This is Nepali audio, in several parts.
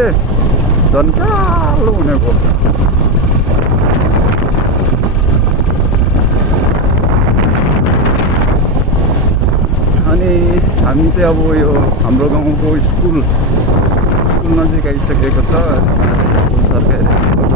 झन् कालो हुनेको अनि हामी चाहिँ अब यो हाम्रो गाउँको स्कुल नजिक आइसकेको छ सरकारी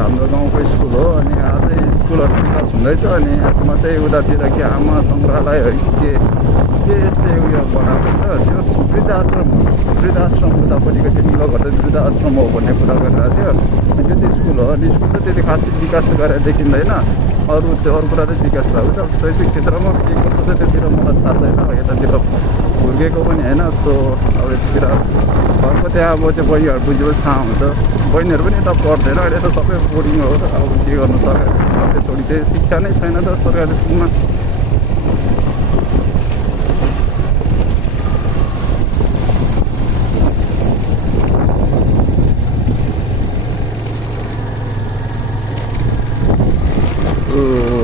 हाम्रो गाउँको स्कुल हो अनि आजै स्कुलहरू विकास हुँदैछ अनि यसमा चाहिँ उतातिर के आमा सङ्ग्रहालय हो के यस्तै उयो बनाएको छ त्यो वृद्धाश्रम उतापट्टिको त्यो निलोघट्ट वृद्धाश्रम हो भन्ने कुरा गरिरहेको थियो अनि त्यो चाहिँ स्कुल हो अनि स्कुल चाहिँ त्यति खासै विकास गरेर देखिँदैन अरू कुरा चाहिँ विकास भएको छ शैक्षिक क्षेत्रमा के कस्तो छ त्योतिर मलाई थाहा छैन यतातिर हुर्केको पनि होइन सो अब यतातिर घरको त्यहाँ अब त्यो बहिनीहरू बुझेपछि थाहा हुन्छ बहिनीहरू पनि यता पढ्दैन अहिले त सबै बोर्डिङ हो त अब के गर्नु सरकारी छोडी चाहिँ शिक्षा नै छैन त सरकारी स्कुलमा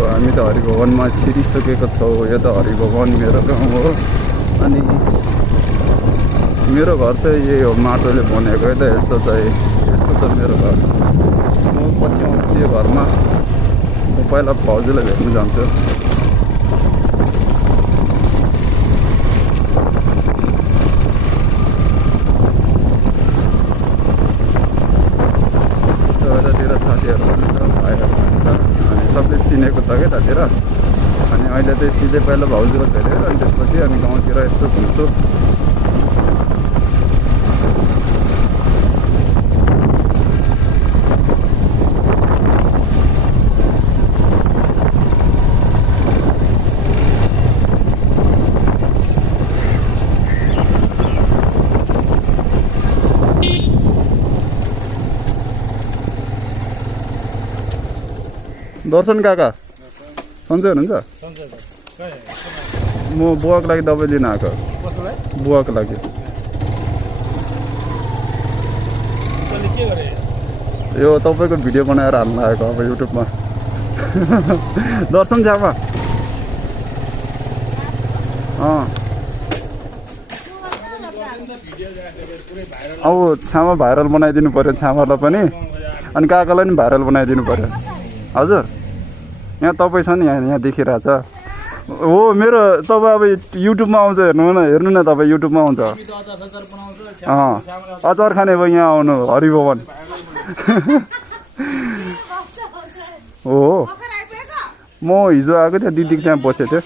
हामी त हरिभवनमा छिरिसकेको छौँ यो त हरिभवन मेरो गाउँ हो अनि मेरो घर चाहिँ यही हो माटोले बनेको त यस्तो छ मेरो घर म पछि आउँछु यो घरमा म पहिला भाउजूलाई भेट्नु जान्छु यतातिर साथीहरू पनि छ भाइहरू पनि छ अनि सबले चिनेको छ क्या त्यतातिर अनि अहिले चाहिँ सिधै पहिला भाउजूलाई भेटेर अनि त्यसपछि अनि गाउँतिर यस्तो घुम्छु दर्शन काका सन्चै हुनुहुन्छ म बुवाको लागि दबाई लिन आएको बुवाको लागि यो तपाईँको भिडियो बनाएर हाल्नु आएको अब युट्युबमा दर्शन छ्यामा अब छ्यामा भाइरल बनाइदिनु पऱ्यो छ्यामालाई पनि अनि काकालाई पनि भाइरल बनाइदिनु पऱ्यो हजुर यहाँ तपाईँ छ नि यहाँ देखिरहेछ हो मेरो तपाईँ अब युट्युबमा आउँछ हेर्नु न तपाईँ युट्युबमा आउँछ अचार खाने भयो यहाँ आउनु हरिभवन हो म हिजो आएको थिएँ दिदीको त्यहाँ बसेको थिएँ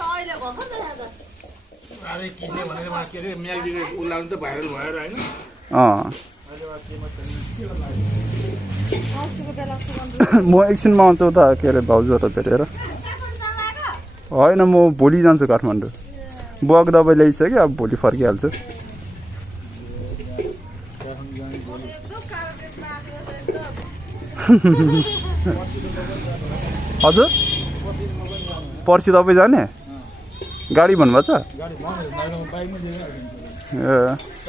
म एकछिनमा आउँछु उता के अरे भाउजूहरू भेटेर होइन म भोलि जान्छु काठमाडौँ बुवाको दबाई ल्याइसक्यो अब भोलि फर्किहाल्छु हजुर पर्सि तपाईँ जाने गाडी भन्नुभएको छ ए